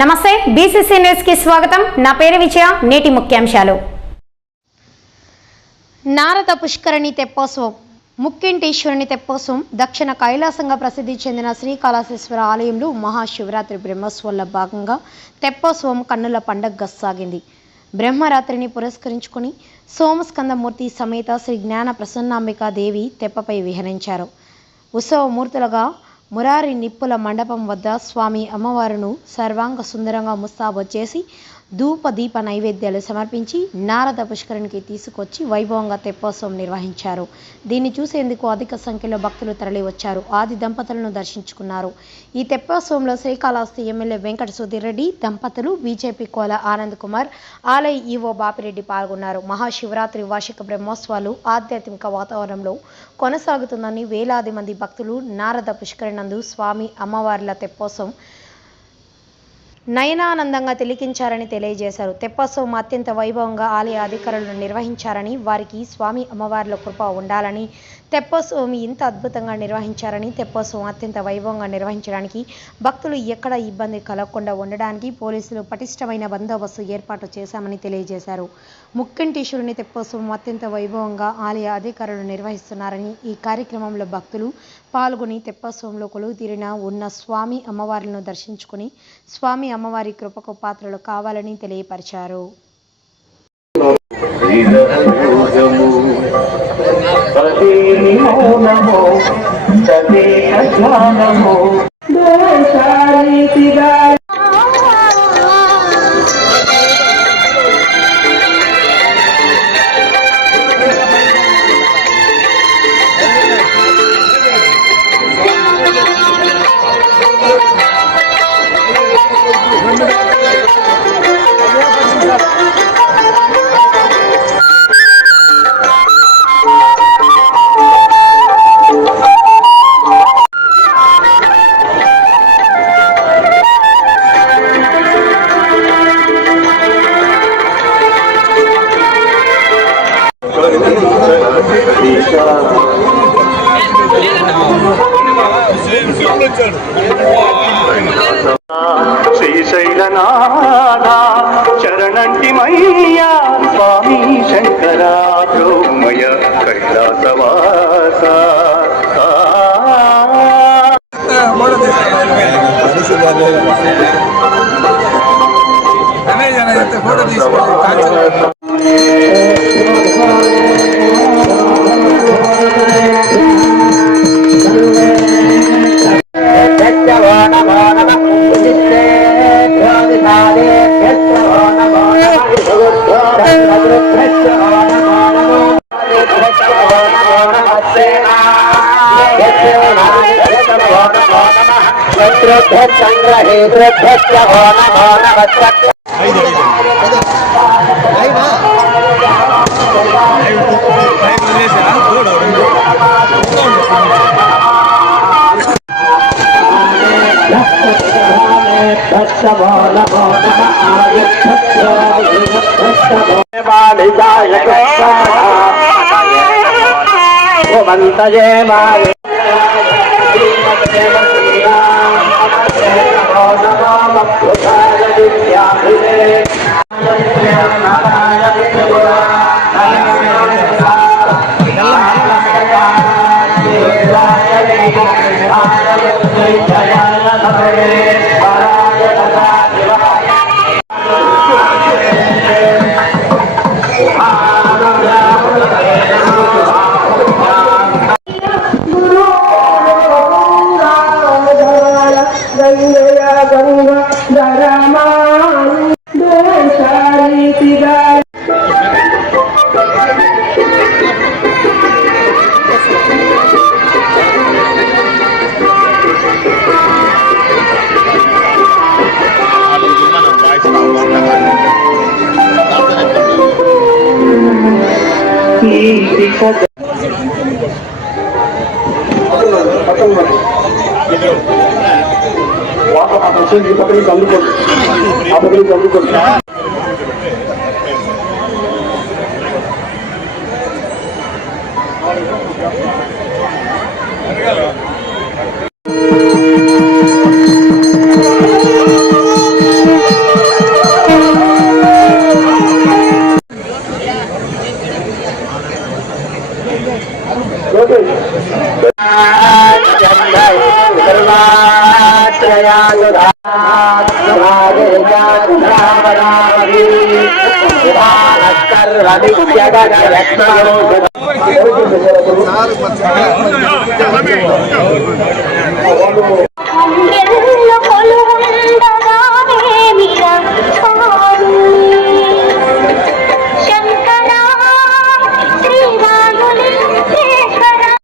నమస్తే BCC news కి స్వాగతం. నా పేరు విజయ. నేటి ముఖ్యాంశాలు. నారద పుష్కరిణి తెప్పోత్సవం. ముక్కింటీశ్వరుని తెప్పోత్సవం దక్షిణ కైలాసంగా ప్రసిద్ధి చెందిన శ్రీకాళహస్తీశ్వర ఆలయంలో మహాశివరాత్రి బ్రహ్మోత్సవంలో భాగంగా తెప్పోత్సవం కన్నుల పండగగా సాగింది. బ్రహ్మరాత్రిని పురస్కరించుకుని సోమస్కందమూర్తి సమేత శ్రీ జ్ఞాన ప్రసన్నాంబికా దేవి తెప్పపై విహరించారు. ఉత్సవమూర్తులుగా మురారి నిప్పుల మండపం వద్ద స్వామి అమ్మవారును సర్వాంగ సుందరంగా ముస్తాబు చేసి ధూప దీప నైవేద్యాలు సమర్పించి నారద పుష్కరిణికి తీసుకొచ్చి వైభవంగా తెప్పోత్సవం నిర్వహించారు. దీన్ని చూసేందుకు అధిక సంఖ్యలో భక్తులు తరలి వచ్చారు. ఆది దంపతులను దర్శించుకున్నారు. ఈ తెప్పోత్సవంలో శ్రీకాళహస్తి ఎమ్మెల్యే వెంకట సుధీర్ రెడ్డి దంపతులు, బీజేపీ కోల ఆనంద్ కుమార్, ఆలయ ఈవో బాపిరెడ్డి పాల్గొన్నారు. మహాశివరాత్రి వార్షిక బ్రహ్మోత్సవాలు ఆధ్యాత్మిక వాతావరణంలో కొనసాగుతుందని వేలాది మంది భక్తులు నారద పుష్కరిణందు స్వామి అమ్మవార్ల తెప్పోత్సవం నయనానందంగా తిలకించారని తెలియజేశారు. తెప్పోత్సవం అత్యంత వైభవంగా ఆలయ అధికారులు నిర్వహించారని, వారికి స్వామి అమ్మవార్ల కృప ఉండాలని, తెప్పోత్సవం ఇంత అద్భుతంగా నిర్వహించారని, తెప్పోత్సవం అత్యంత వైభవంగా నిర్వహించడానికి భక్తులు ఎక్కడ ఇబ్బంది కలగకుండా ఉండడానికి పోలీసులు పటిష్టమైన బందోబస్తు ఏర్పాటు చేశామని తెలియజేశారు. ముక్కింటీశ్వరుని తెప్పోత్సవం అత్యంత వైభవంగా ఆలయ అధికారులు నిర్వహిస్తున్నారని, ఈ కార్యక్రమంలో భక్తులు పాల్గొని తెప్పోత్సవంలో కొలువుతీరిన ఉన్న స్వామి అమ్మవార్లను దర్శించుకుని స్వామి అమ్మవారి కృపకు పాత్రలు కావాలని తెలియపరిచారు. శ్రీశైలనాథ శరణంటిమయ్యా స్వామి శంకర బ్రహ్మయ కైలాసవాస సార్